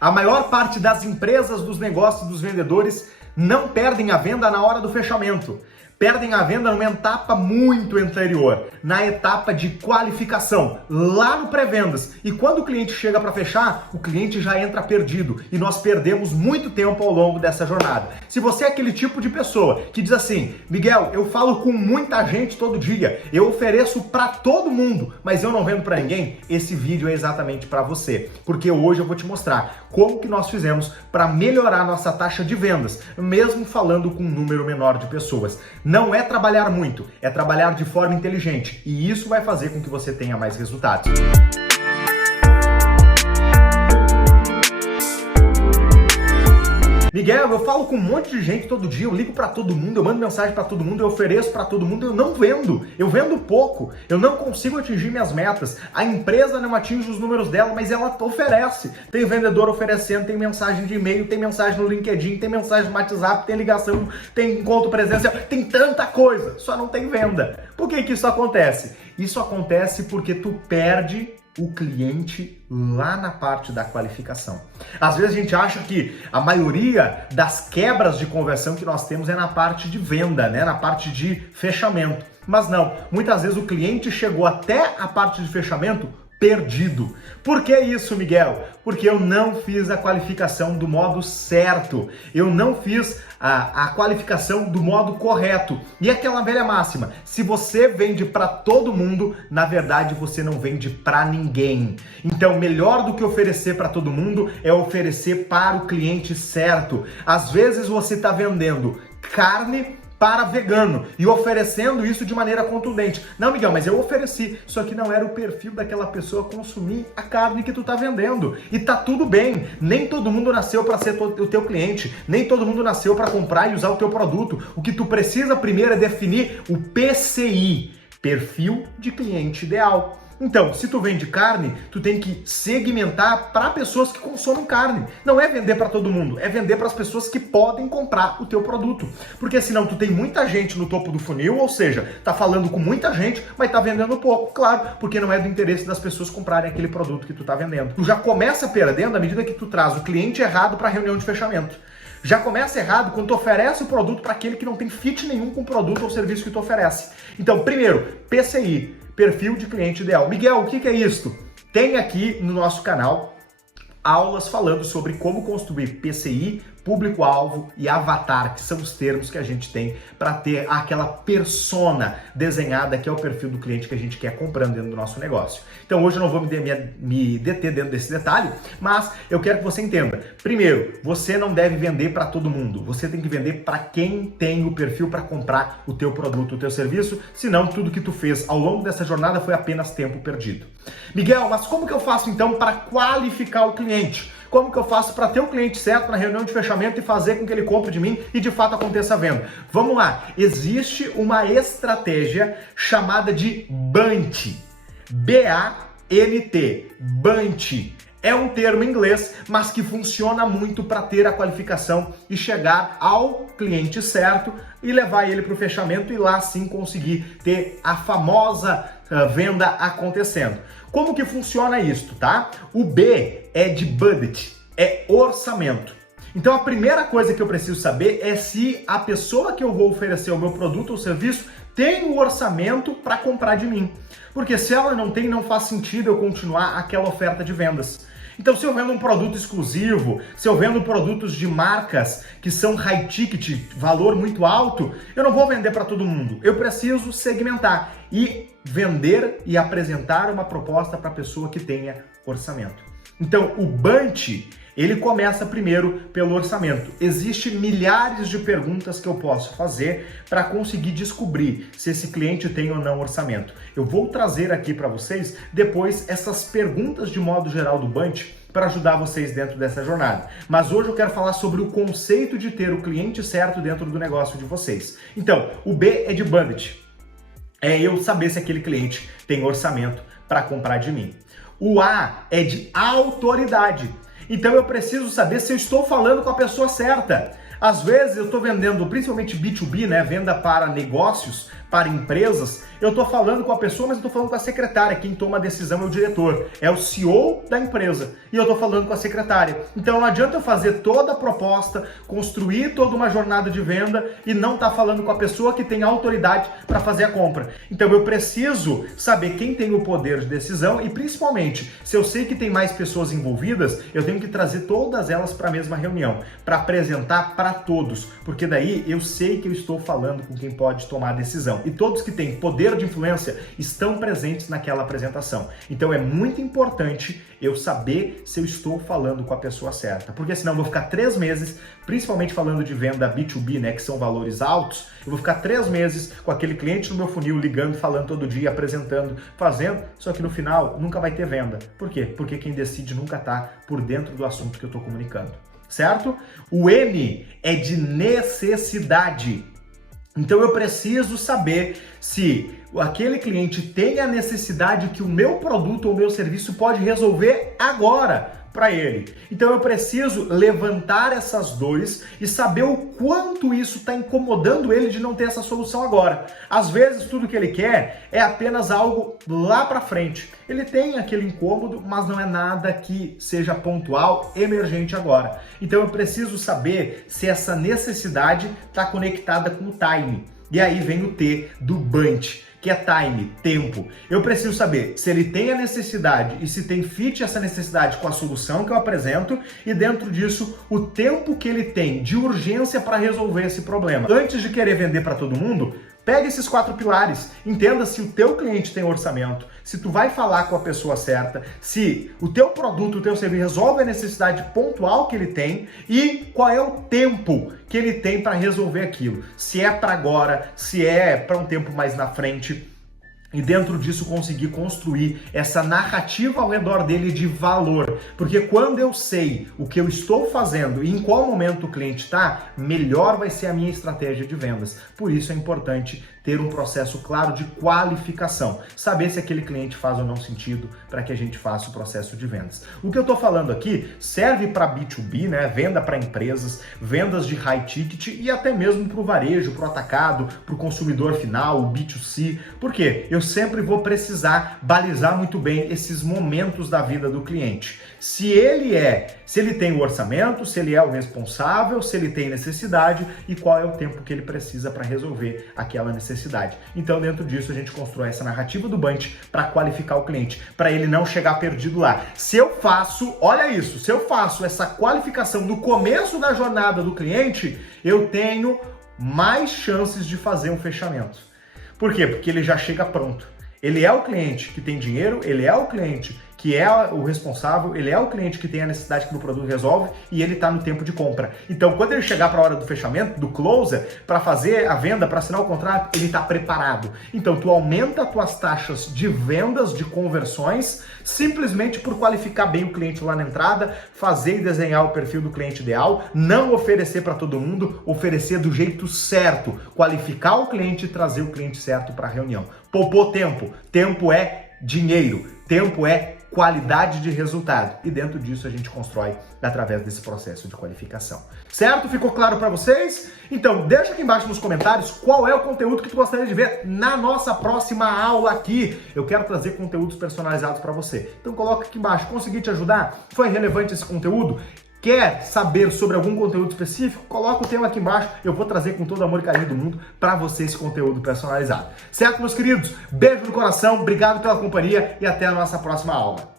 A maior parte das empresas, dos negócios, dos vendedores não perdem a venda na hora do fechamento. Perdem a venda numa etapa muito anterior, na etapa de qualificação, lá no pré-vendas. E quando o cliente chega para fechar, o cliente já entra perdido e nós perdemos muito tempo ao longo dessa jornada. Se você é aquele tipo de pessoa que diz assim, Miguel, eu falo com muita gente todo dia, eu ofereço para todo mundo, mas eu não vendo para ninguém, esse vídeo é exatamente para você. Porque hoje eu vou te mostrar como que nós fizemos para melhorar nossa taxa de vendas, mesmo falando com um número menor de pessoas. Não é trabalhar muito, é trabalhar de forma inteligente e isso vai fazer com que você tenha mais resultados. Miguel, eu falo com um monte de gente todo dia, eu ligo para todo mundo, eu mando mensagem para todo mundo, eu ofereço para todo mundo, eu não vendo, eu vendo pouco, eu não consigo atingir minhas metas, a empresa não atinge os números dela, mas ela oferece. Tem vendedor oferecendo, tem mensagem de e-mail, tem mensagem no LinkedIn, tem mensagem no WhatsApp, tem ligação, tem encontro presencial, tem tanta coisa, só não tem venda. Por que que isso acontece? Isso acontece porque tu perde o cliente lá na parte da qualificação. Às vezes a gente acha que a maioria das quebras de conversão que nós temos é na parte de venda, né? Na parte de fechamento. Mas não, muitas vezes o cliente chegou até a parte de fechamento perdido. Por que isso, Miguel? Porque eu não fiz a qualificação do modo certo. Eu não fiz a qualificação do modo correto. E aquela velha máxima, se você vende para todo mundo, na verdade você não vende para ninguém. Então, melhor do que oferecer para todo mundo é oferecer para o cliente certo. Às vezes você está vendendo carne para vegano e oferecendo isso de maneira contundente. Não, Miguel, mas eu ofereci, só que não era o perfil daquela pessoa consumir a carne que tu tá vendendo. E tá tudo bem, nem todo mundo nasceu para ser o teu cliente, nem todo mundo nasceu para comprar e usar o teu produto. O que tu precisa primeiro é definir o PCI, perfil de cliente ideal. Então, se tu vende carne, tu tem que segmentar para pessoas que consomem carne. Não é vender para todo mundo, é vender para as pessoas que podem comprar o teu produto. Porque senão tu tem muita gente no topo do funil, ou seja, tá falando com muita gente, mas tá vendendo pouco. Claro, porque não é do interesse das pessoas comprarem aquele produto que tu tá vendendo. Tu já começa perdendo à medida que tu traz o cliente errado para a reunião de fechamento. Já começa errado quando tu oferece o produto para aquele que não tem fit nenhum com o produto ou serviço que tu oferece. Então, primeiro, PCI, perfil de cliente ideal. Miguel, o que é isso? Tem aqui no nosso canal aulas falando sobre como construir PCI, público-alvo e avatar, que são os termos que a gente tem para ter aquela persona desenhada, que é o perfil do cliente que a gente quer comprando dentro do nosso negócio. Então hoje eu não vou me deter dentro desse detalhe, mas eu quero que você entenda. Primeiro, você não deve vender para todo mundo, você tem que vender para quem tem o perfil para comprar o teu produto, o teu serviço, senão tudo que tu fez ao longo dessa jornada foi apenas tempo perdido. Miguel, mas como que eu faço então para qualificar o cliente? Como que eu faço para ter o cliente certo na reunião de fechamento e fazer com que ele compre de mim e de fato aconteça a venda? Vamos lá, existe uma estratégia chamada de BANT, B-A-N-T, BANT. É um termo em inglês, mas que funciona muito para ter a qualificação e chegar ao cliente certo e levar ele para o fechamento e lá sim conseguir ter a famosa venda acontecendo. Como que funciona isso, tá? O B é de budget, é orçamento. Então a primeira coisa que eu preciso saber é se a pessoa que eu vou oferecer o meu produto ou serviço tem o orçamento para comprar de mim. Porque se ela não tem, não faz sentido eu continuar aquela oferta de vendas. Então, se eu vendo um produto exclusivo, se eu vendo produtos de marcas que são high ticket, valor muito alto, eu não vou vender para todo mundo. Eu preciso segmentar e vender e apresentar uma proposta para a pessoa que tenha orçamento. Então, o BANT, ele começa primeiro pelo orçamento. Existem milhares de perguntas que eu posso fazer para conseguir descobrir se esse cliente tem ou não orçamento. Eu vou trazer aqui para vocês depois essas perguntas de modo geral do BANT para ajudar vocês dentro dessa jornada. Mas hoje eu quero falar sobre o conceito de ter o cliente certo dentro do negócio de vocês. Então, o B é de budget. É eu saber se aquele cliente tem orçamento para comprar de mim. O A é de autoridade. Então eu preciso saber se eu estou falando com a pessoa certa. Às vezes eu estou vendendo, principalmente B2B, né, venda para negócios, para empresas, eu estou falando com a pessoa, mas eu estou falando com a secretária. Quem toma a decisão é o diretor, é o CEO da empresa. E eu estou falando com a secretária. Então não adianta eu fazer toda a proposta, construir toda uma jornada de venda e não estar falando com a pessoa que tem autoridade para fazer a compra. Então eu preciso saber quem tem o poder de decisão e, principalmente, se eu sei que tem mais pessoas envolvidas, eu tenho que trazer todas elas para a mesma reunião, para apresentar para todos, porque daí eu sei que eu estou falando com quem pode tomar a decisão. E todos que têm poder de influência estão presentes naquela apresentação. Então é muito importante eu saber se eu estou falando com a pessoa certa, porque senão eu vou ficar 3 meses, principalmente falando de venda B2B, né, que são valores altos, eu vou ficar 3 meses com aquele cliente no meu funil, ligando, falando todo dia, apresentando, fazendo, só que no final nunca vai ter venda. Por quê? Porque quem decide nunca está por dentro do assunto que eu estou comunicando, certo? O N é de necessidade. Então eu preciso saber se aquele cliente tem a necessidade que o meu produto ou o meu serviço pode resolver agora para ele. Então eu preciso levantar essas dores e saber o quanto isso está incomodando ele de não ter essa solução agora. Às vezes tudo que ele quer é apenas algo lá para frente. Ele tem aquele incômodo, mas não é nada que seja pontual, emergente agora. Então eu preciso saber se essa necessidade está conectada com o time. E aí vem o T do Bunch, que é time, tempo. Eu preciso saber se ele tem a necessidade e se tem fit essa necessidade com a solução que eu apresento e dentro disso o tempo que ele tem de urgência para resolver esse problema. Antes de querer vender para todo mundo, pega esses 4 pilares, entenda se o teu cliente tem orçamento, se tu vai falar com a pessoa certa, se o teu produto, o teu serviço resolve a necessidade pontual que ele tem e qual é o tempo que ele tem para resolver aquilo. Se é para agora, se é para um tempo mais na frente. E dentro disso conseguir construir essa narrativa ao redor dele de valor. Porque quando eu sei o que eu estou fazendo e em qual momento o cliente está, melhor vai ser a minha estratégia de vendas. Por isso é importante ter um processo claro de qualificação. Saber se aquele cliente faz ou não sentido para que a gente faça o processo de vendas. O que eu estou falando aqui serve para B2B, né? Venda para empresas, vendas de high ticket e até mesmo para o varejo, para o atacado, para o consumidor final, o B2C. Por quê? Eu sempre vou precisar balizar muito bem esses momentos da vida do cliente. Se ele tem o orçamento, se ele é o responsável, se ele tem necessidade e qual é o tempo que ele precisa para resolver aquela necessidade. Então, dentro disso, a gente constrói essa narrativa do Bunch para qualificar o cliente, para ele não chegar perdido lá. Se eu faço, olha isso, se eu faço essa qualificação no começo da jornada do cliente, eu tenho mais chances de fazer um fechamento. Por quê? Porque ele já chega pronto. Ele é o cliente que tem dinheiro, ele é o cliente que é o responsável, ele é o cliente que tem a necessidade que o produto resolve e ele está no tempo de compra. Então, quando ele chegar para a hora do fechamento, do closer, para fazer a venda, para assinar o contrato, ele está preparado. Então, tu aumenta as tuas taxas de vendas, de conversões, simplesmente por qualificar bem o cliente lá na entrada, fazer e desenhar o perfil do cliente ideal, não oferecer para todo mundo, oferecer do jeito certo, qualificar o cliente e trazer o cliente certo para a reunião. Poupou tempo. Tempo é dinheiro. Tempo é qualidade de resultado. E dentro disso a gente constrói através desse processo de qualificação. Certo? Ficou claro para vocês? Então, deixa aqui embaixo nos comentários qual é o conteúdo que tu gostaria de ver na nossa próxima aula aqui. Eu quero trazer conteúdos personalizados para você. Então coloca aqui embaixo. Consegui te ajudar? Foi relevante esse conteúdo? Quer saber sobre algum conteúdo específico? Coloca o tema aqui embaixo, eu vou trazer com todo o amor e carinho do mundo para você esse conteúdo personalizado. Certo, meus queridos? Beijo no coração, obrigado pela companhia e até a nossa próxima aula.